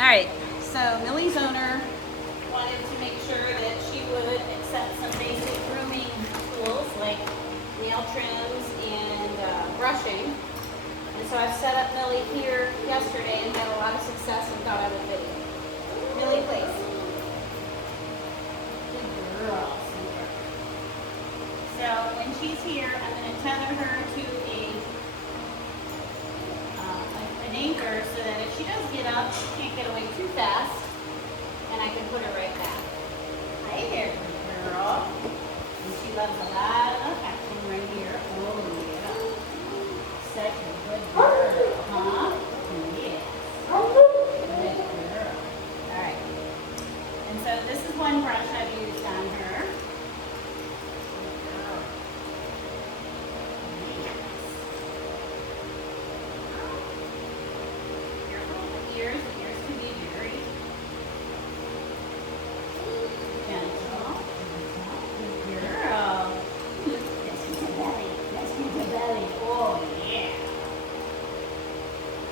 All right, so Millie's owner wanted to make sure that she would accept some basic grooming tools like nail trims and brushing. And so I've set up Millie here yesterday and had a lot of success and thought I would video. Millie, please. Good girl. So when she's here, I'm going to tether her to an anchor so that if she does get up, she can't get away too fast, and I can put her right back. Hi there, good girl. And she loves a lot of action right here. Oh, yeah. Such a good girl, huh? Yes. Good girl. All right. And so this is one brush I've used on her. The ears can be very gentle. Good girl. Let's get the belly. Let's get the belly. Oh, yeah.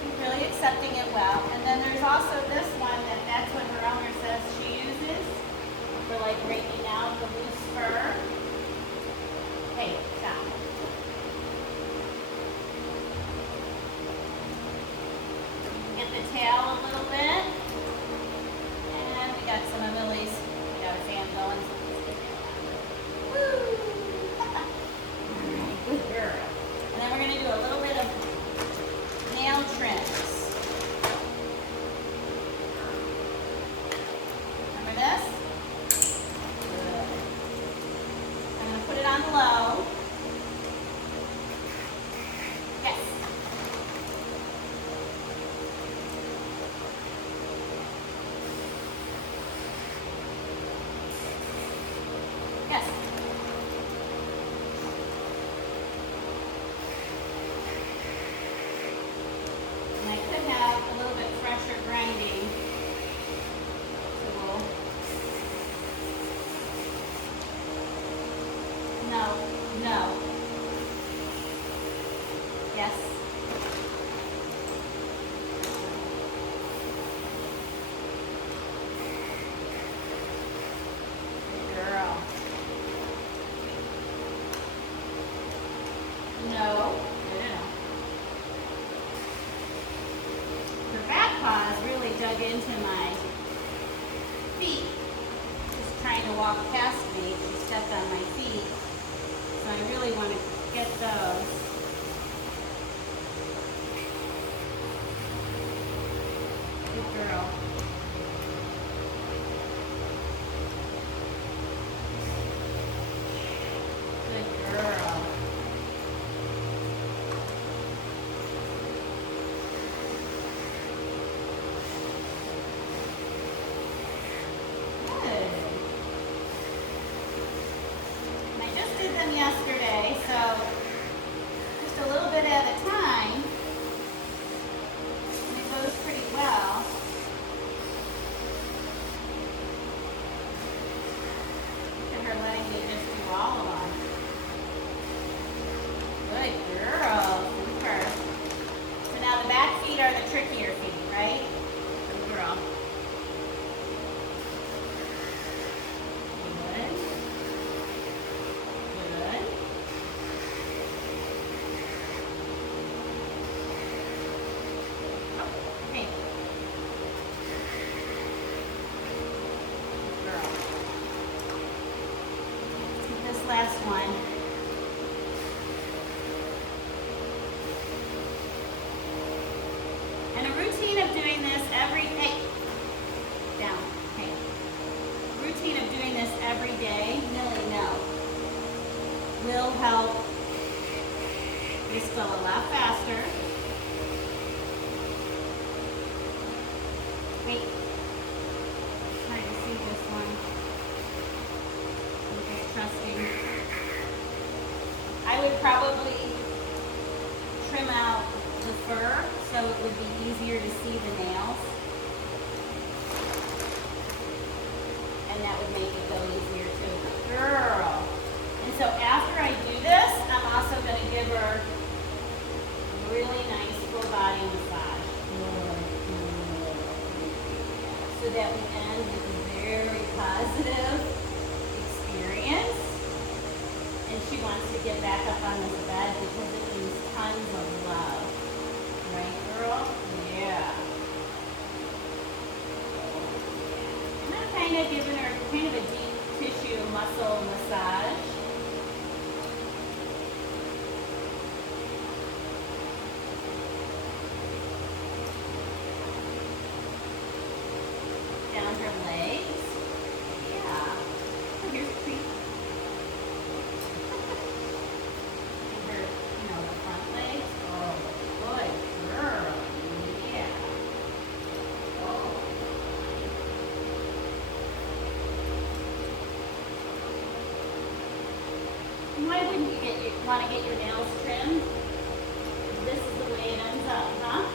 She's really accepting it well. And then there's also this one that's what her owner says she uses for like raking out the loose fur. Hey, stop. Get the tail a little bit. And we got some of Millie's. We got a fan going. Woo! Alright, good girl. And then we're going to do a little bit of nail trims. Remember this? Good. I'm going to put it on low. Yes. Yes. And I could have a little bit fresher grinding tool. No. Yes. Good girl. No. Her back paws really dug into my feet, just trying to walk past me. She stepped on my feet, so I really want to get those. Good girl. Good girl. And I just did them yesterday, so just a little bit at a time. And it goes pretty well. Look at her letting me just do all of them. Good girl. Super. So now the back feet are the trickier feet, right? Good girl. Good. Good. Oh, hey. Good girl. Let's do this last one. And a routine of doing this routine of doing this every day, Millie, no, will help this go a lot faster. Wait, trying to see this one. I'm just trusting. I would probably trim out the fur so it would be easier to see the nails. And that would make it go easier too. Girl. And so after I do this, I'm also going to give her a really nice full body massage. so that we end with a very positive experience. And she wants to get back up on this bed because it means tons of love. Right, girl? Yeah. And I'm kind of giving her kind of a deep tissue muscle massage. Down her legs. Yeah. Oh, here's a treat. And her, the front legs. Oh, good girl. Yeah. Oh. Why wouldn't you want to get your nails trimmed? This is the way it ends up, huh?